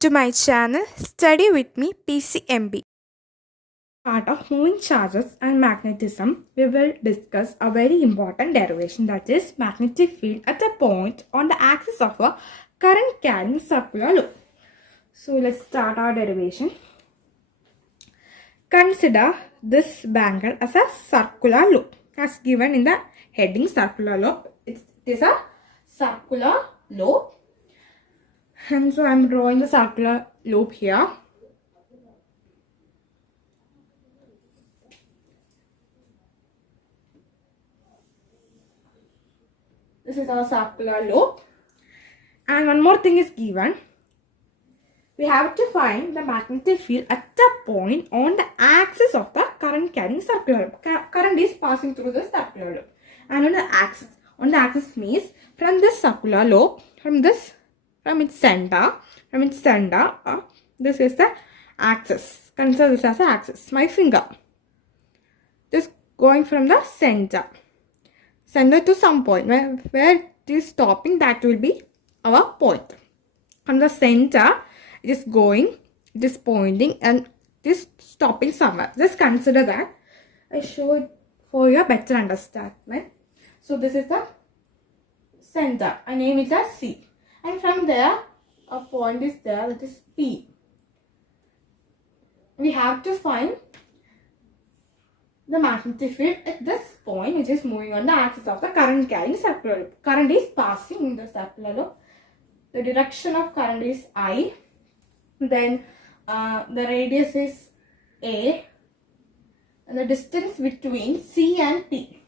to my channel Study with me PCMB. Part of moving charges and magnetism, we will discuss a very important derivation, that is magnetic field at a point on the axis of a current carrying circular loop. So let's start our derivation. Consider this bangle as a circular loop as given in the heading circular loop. It is a circular loop. And so I'm drawing the circular loop here. This is our circular loop. And one more thing is given. We have to find the magnetic field at the point on the axis of the current carrying circular loop. Current is passing through the circular loop. And on the axis means from this circular loop, from its center, this is the axis. Consider this as the axis. My finger. This going from the center to some point where it is stopping, that will be our point. From the center, it is going, it is pointing, and it is stopping somewhere. Just consider that. I show it for your better understanding. So this is the center. I name it as C. And from there, a point is there, that is P. We have to find the magnetic field at this point, which is moving on the axis of the current carrying circular loop. Current is passing in the circular loop. The direction of current is I. Then the radius is A. And the distance between C and P.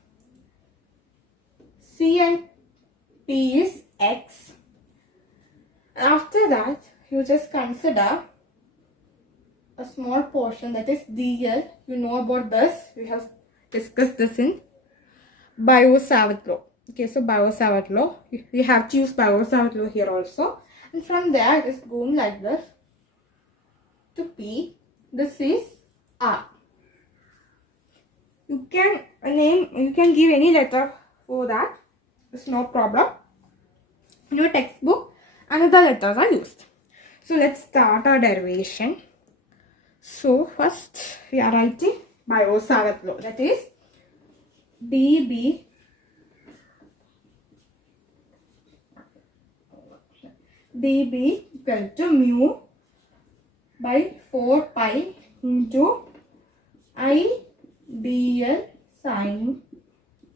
C and P is X. After that, you just consider a small portion, that is DL. You know about this. We have discussed this in Biot-Savart law. Okay, so Biot-Savart law. We have to use Biot-Savart law here also. And from there, it is going like this to P. This is R. You can give any letter for that. It's no problem. In your textbook, another letters are used. So let's start our derivation. So first we are writing Biot-Savart law, that is dB equal to mu by 4 pi into I dl sine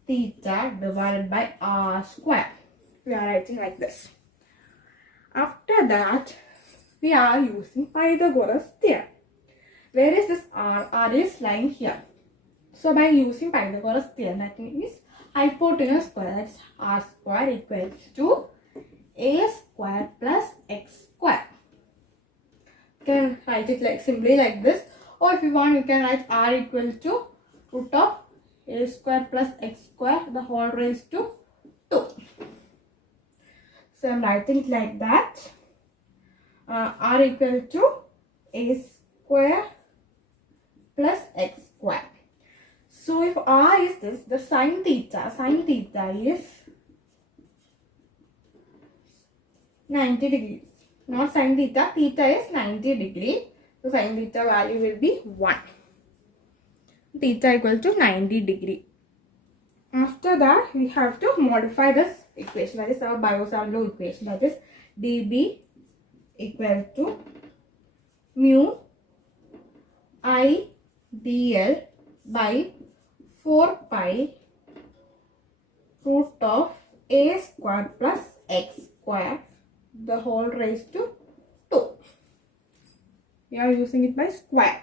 theta divided by r square. We are writing like this. After that, we are using Pythagoras theorem. Where is this r? R is lying here. So by using Pythagoras theorem, that means hypotenuse square, that's r square equals to a square plus x square. You can write it like simply like this, or if you want, you can write r equal to root of a square plus x square the whole raised to 2. So I am writing it like that. R equal to a square plus x square. So if r is this, the sine theta is 90 degrees. Not sine theta, theta is 90 degrees. So sine theta value will be 1. Theta equal to 90 degree. After that, we have to modify this equation. That is our Biot-Savart law equation. That is dB equal to mu I dl by 4 pi root of a square plus x square the whole raised to 2. We are using it by square.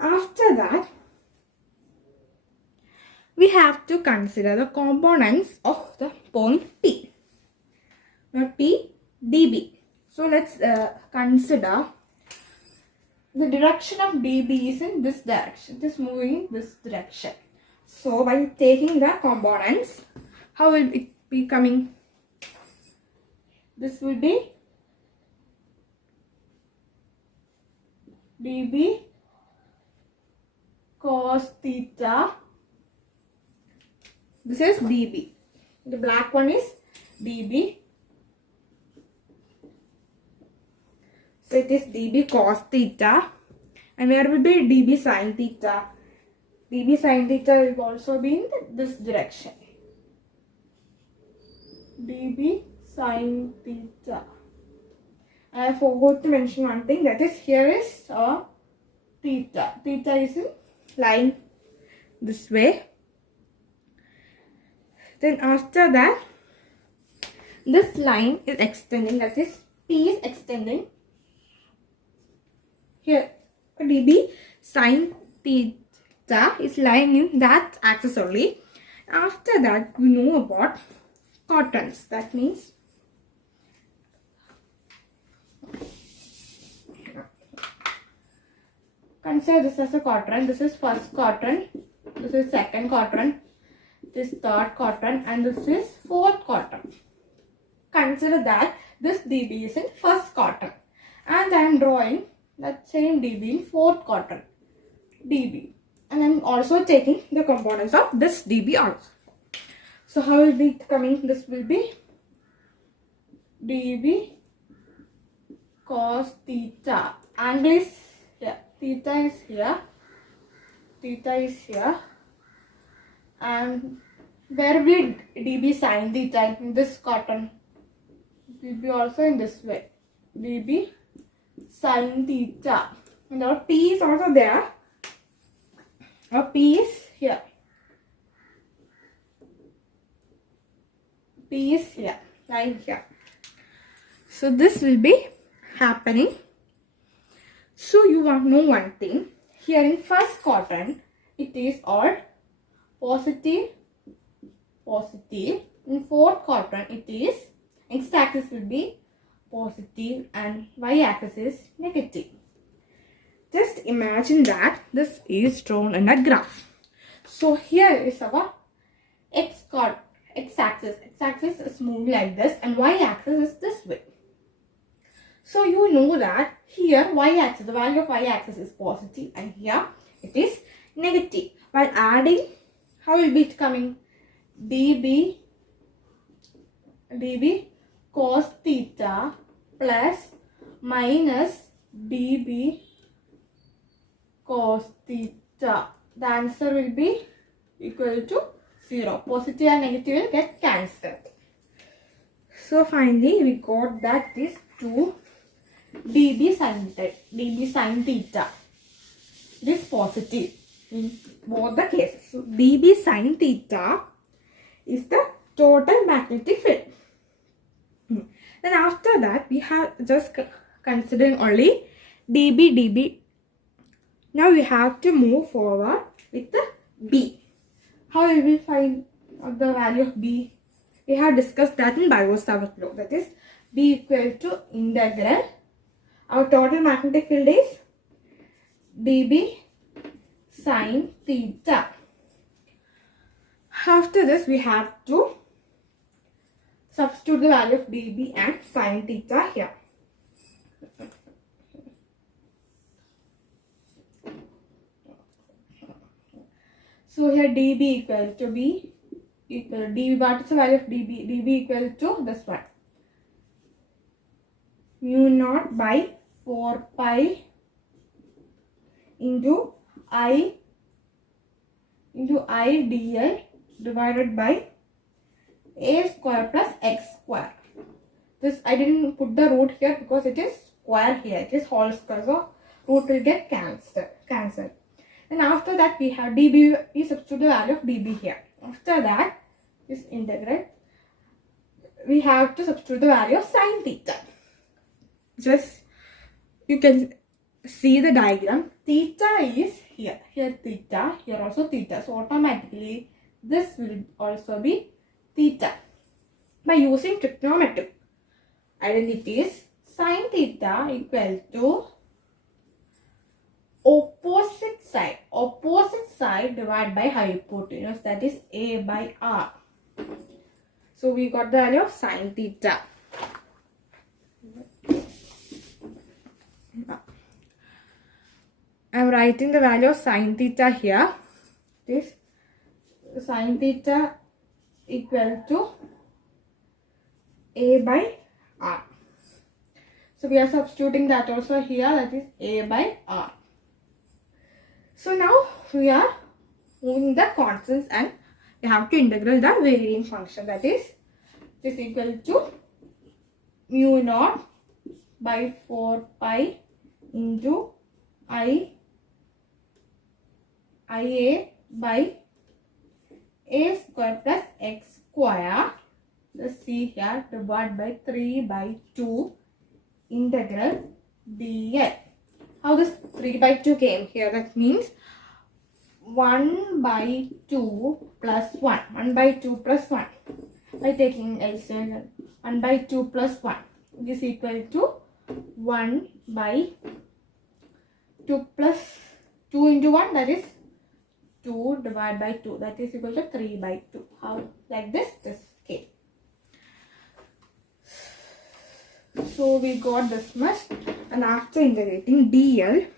After that, we have to consider the components of the point P. Not P, dB. So let's consider the direction of dB is in this direction. It is moving in this direction. So by taking the components, how will it be coming? This will be dB cos theta. This is dB. The black one is dB So it is dB cos theta. And where will be dB sin theta? dB sin theta will also be in this direction. dB sin theta. I forgot to mention one thing, that is here is theta. Theta is in line this way. Then after that, this line is extending, that is P is extending. Here dB sin theta is lying in that axis only. After that, we know about quadrants. That means consider this as a quadrant. This is first quadrant, this is second quadrant, this third quadrant, and this is fourth quadrant. Consider that this dB is in first quadrant, and I am drawing that same dB in fourth quadrant, dB, and I am also taking the components of this dB also. So how will be coming? This will be dB cos theta. Angle is here, theta is here, theta is here, and where will dB sin theta? In this quadrant, will be also in this way, dB sin theta. And our P is also there. Our P is here. P is here, lying here. So this will be happening. So you want to know one thing. Here in first quadrant, it is all positive, positive. In fourth quadrant, it is x-axis will be positive and y-axis is negative. Just imagine that this is drawn in a graph. So here is our x-axis. X-axis is moving like this and y-axis is this way. So you know that here y-axis, the value of y-axis is positive, and here it is negative. While adding, how will be it coming? dB cos theta plus minus dB cos theta. The answer will be equal to 0. Positive and negative will get cancelled. So finally we got that is 2 dB sin theta. It is positive in both the cases. So dB sin theta is the total magnetic field. Then after that, we have just considering only dB. Now we have to move forward with the B. How will we find the value of B? We have discussed that in Biot-Savart law. That is B equal to integral. Our total magnetic field is dB sin theta. After this, we have to substitute the value of dB and sin theta here. So here dB equal to B equal to dB. What is the value of dB? dB equal to this one, mu naught by 4 pi into I dl divided by a square plus x square. This I didn't put the root here because it is square here. It is whole square, so root will get cancelled. And after that we have dB. We substitute the value of dB here. After that, this integral, we have to substitute the value of sin theta. Just you can see the diagram. Theta is here. Here theta. Here also theta. So automatically this will also be theta. By using trigonometric identities, sin theta equal to opposite side divided by hypotenuse, that is A by R. So we got the value of sin theta. I am writing the value of sin theta here. This sin theta equal to A by R. So we are substituting that also here, that is a by r. So now we are moving the constants and we have to integral the varying function, that is equal to mu naught by 4 pi into ia by a square plus x square, let's see here, divided by 3 by 2 integral dl. How this 3 by 2 came here? That means 1 by 2 plus 1. 1 by 2 plus 1. By taking LCM, 1 by 2 plus 1 is equal to 1 by 2 plus 2 into 1, that is 2 divided by 2, that is equal to 3 by 2. How? Like this came. So we got this much, and after integrating dl,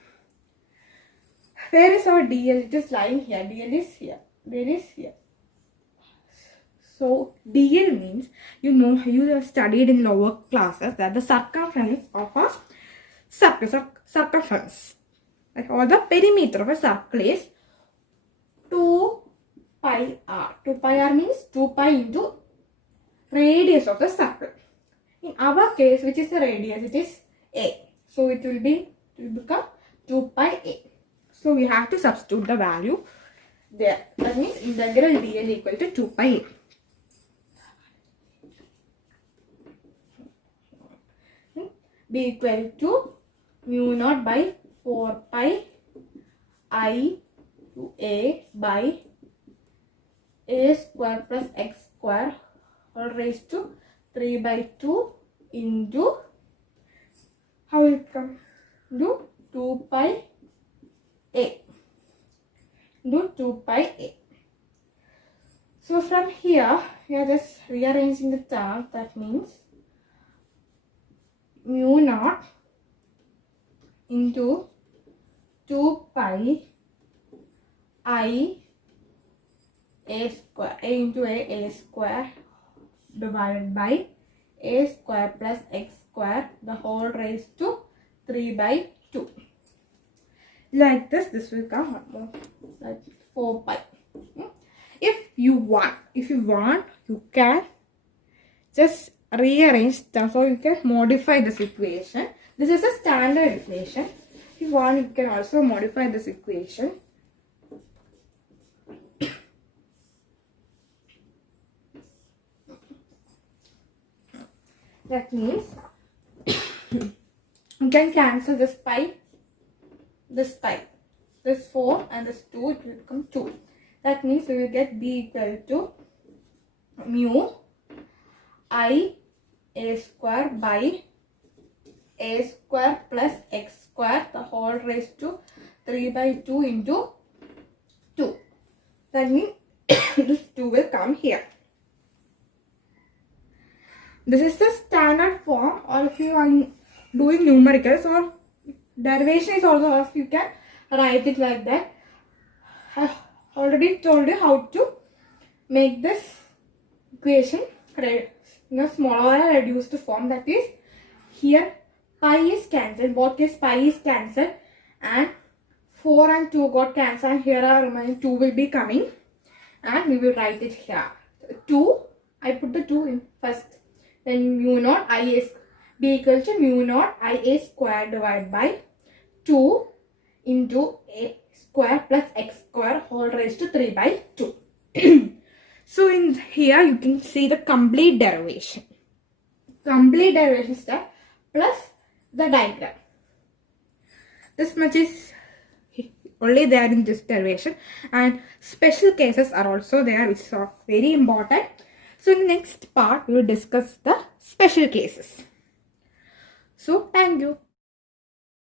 where is our dl? It is lying here. dl is here. There is here. So dl means, you have studied in lower classes that the circumference of a circumference or the perimeter of a circle is 2 pi r. 2 pi r means 2 pi into radius of the circle. In our case, which is the radius, it is a. So it will become 2 pi a. So we have to substitute the value there. That means integral dl equal to 2 pi a. Be equal to mu naught by 4 pi I to a by a square plus x square all raised to 3 by 2 into, how will it come? Into 2 pi a. Into 2 pi a. So from here, we are just rearranging the term. That means mu naught into 2 pi I a square, a into a square divided by a square plus x square, the whole raised to 3 by 2. Like this will come one more, like 4 pi. If you want, you can just rearrange them, so you can modify this equation. This is a standard equation. If you want, you can also modify this equation. That means you can cancel this 4 and this 2, it will become 2. That means we will get b equal to mu I a square by a square plus x square, the whole raised to 3 by 2 into 2. That means this 2 will come here. This is the standard form, or if you are doing numericals or derivation is also asked, you can write it like that. I have already told you how to make this equation in a smaller or reduced form. That is, here pi is cancelled, both case pi is cancelled, and 4 and 2 got cancelled, and here are remaining 2 will be coming, and we will write it here. 2, I put the 2 in first. Then mu naught I is be equal to mu naught I a square divided by 2 into a square plus x square whole raised to 3 by 2. So in here you can see the complete derivation. Complete derivation step plus the diagram. This much is only there in this derivation, and special cases are also there, which are very important. So in the next part, we will discuss the special cases. So thank you.